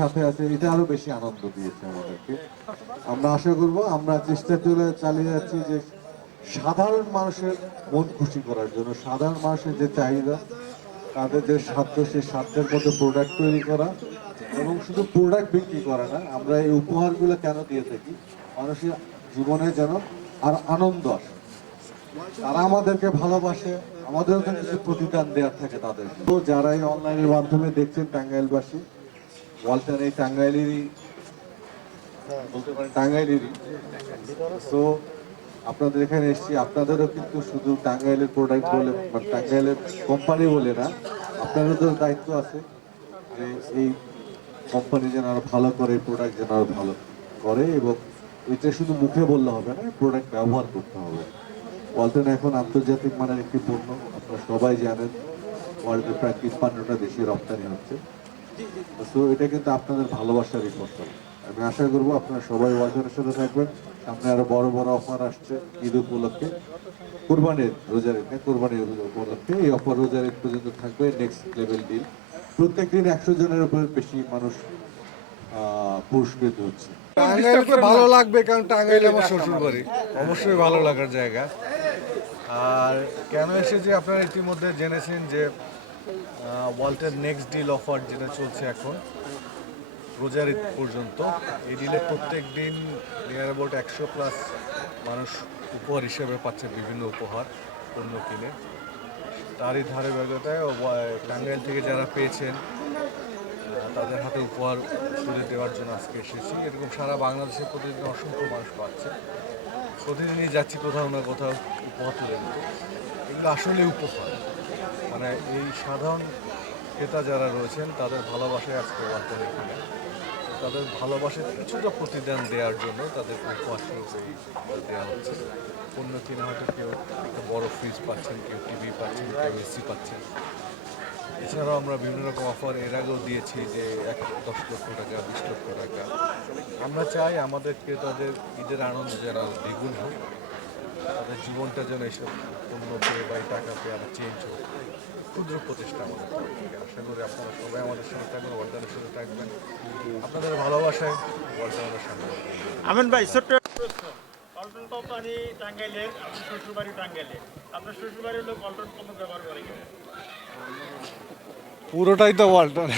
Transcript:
সাথে আছে, এটা আরো বেশি আনন্দ দিয়েছে আমাদেরকে। আমরা আশা করব, আমরা চেষ্টা চালিয়ে যাচ্ছি যে সাধারণ মানুষের মন খুশি করার জন্য, সাধারণ মানুষের যে চাহিদা, তাদের যে সাধ্য, সেই সাধ্যের মধ্যে প্রোডাক্ট তৈরি করা, এবং শুধু প্রোডাক্ট বিক্রি করা না, আমরা এই উপহারগুলো কেন দিয়ে থাকি, মানুষের জীবনে যেন আর আনন্দ আসে, তারা আমাদেরকে ভালোবাসে, আমাদেরও তো কিছু প্রতিদান দেওয়ার থাকে তাদের। তো যারা এই অনলাইনের মাধ্যমে দেখছেন, টাঙ্গাইলবাসী, ওয়ালটন এই টাঙ্গাইলেরই, বলতে পারেন টাঙ্গাইলেরই। তো আপনাদের এখানে এসেছি, আপনাদেরও কিন্তু শুধু টাঙ্গাইলের প্রোডাক্ট বলে, মানে টাঙ্গাইলের কোম্পানি বলে না, আপনাদেরও দায়িত্ব আছে যে এই কোম্পানি যেন আরো ভালো করে, প্রোডাক্ট যেন আরো ভালো করে, এবং এটা শুধু মুখে বললে হবে না, প্রোডাক্ট ব্যবহার করতে হবে। ওয়ালটন এখন আন্তর্জাতিক মানের একটি পণ্য, আপনারা সবাই জানেন, ওয়ার্ল্ডের প্রায় 53টা দেশে রপ্তানি হচ্ছে। তো এটা কিন্তু আপনাদের ভালোবাসারই ফসল। আমি আশা করবো আপনারা সবাই ওয়ালটনের সাথে থাকবেন। সামনে আরো বড় বড় অফার আসছে ঈদ উপলক্ষে, কোরবানির রোজার ঈদ, কোরবানির উপলক্ষে এই অফার রোজার ঈদ পর্যন্ত থাকবে। নেক্সট লেভেল ডিল, প্রত্যেকদিন 100 জনের উপর বেশি মানুষ পুরস্কৃত হচ্ছে। টাঙ্গাইলকে ভালো লাগবে, কারণ টাঙ্গাইল আমার শ্বশুর বাড়ি, অবশ্যই ভালো লাগার জায়গা। আর কেন এসেছি আপনারা ইতিমধ্যে জেনেছেন যে ওয়ালটন নেক্সট ডিল অফার যেটা চলছে এখন রোজার ঈদ পর্যন্ত। এই ডিলে প্রত্যেক দিন নিয়ার অ্যাবাউট 100+ মানুষ উপহার হিসেবে পাচ্ছে বিভিন্ন উপহার পণ্য কিনে। তারই ধারাবাহিকতায় টাঙ্গাইল থেকে যারা পেয়েছেন তাদের হাতে উপহার তুলে দেওয়ার জন্য আজকে এসেছি। এরকম সারা বাংলাদেশে প্রতিদিন অসংখ্য মানুষ পাচ্ছে, প্রতিদিনই যাচ্ছি কোথাও না কোথাও উপহার তুলে দিতে। এগুলো আসলে উপহার, মানে এই সাধারণ ক্রেতা যারা রয়েছেন তাদের ভালোবাসায় আজকে ওয়ালটন এখানে, তাদের ভালোবাসায় কিছুটা প্রতিদান দেওয়ার জন্য তাদের উপহার দেওয়া হচ্ছে। পণ্য কিনে হয়তো কেউ একটা বড় ফ্রিজ পাচ্ছেন, কেউ টিভি পাচ্ছেন, কেউ এসি পাচ্ছেন। এছাড়াও আমরা বিভিন্ন রকম অফার এর আগেও দিয়েছি, যে 10 লক্ষ টাকা, 20 লক্ষ টাকা। আমরা চাই আমাদের ক্রেতাদের ঈদের আনন্দ যেন দ্বিগুণ হোক, তাদের জীবনটা যেন এইসব পণ্য পেয়ে বা এই টাকা পেয়ে আরও চেঞ্জ হোক। ক্ষুদ্র প্রচেষ্টা আমাদের তরফ থেকে। আশা করি আপনারা সবাই আমাদের সাথে থাকবেন, ওয়ালটনের সাথে থাকবেন। আপনাদের ভালোবাসায় ওয়ালটনের সামনে। আমিন ভাই, ছোট্ট প্রশ্ন। ওয়ালটন কোম্পানি টাঙ্গাইলের, আপনার শ্বশুরবাড়ি টাঙ্গাইলে, আপনার শ্বশুরবাড়ির লোক ওয়ালটন পণ্য ব্যবহার করে কিনা? পুরোটাই তো ওয়ালটন।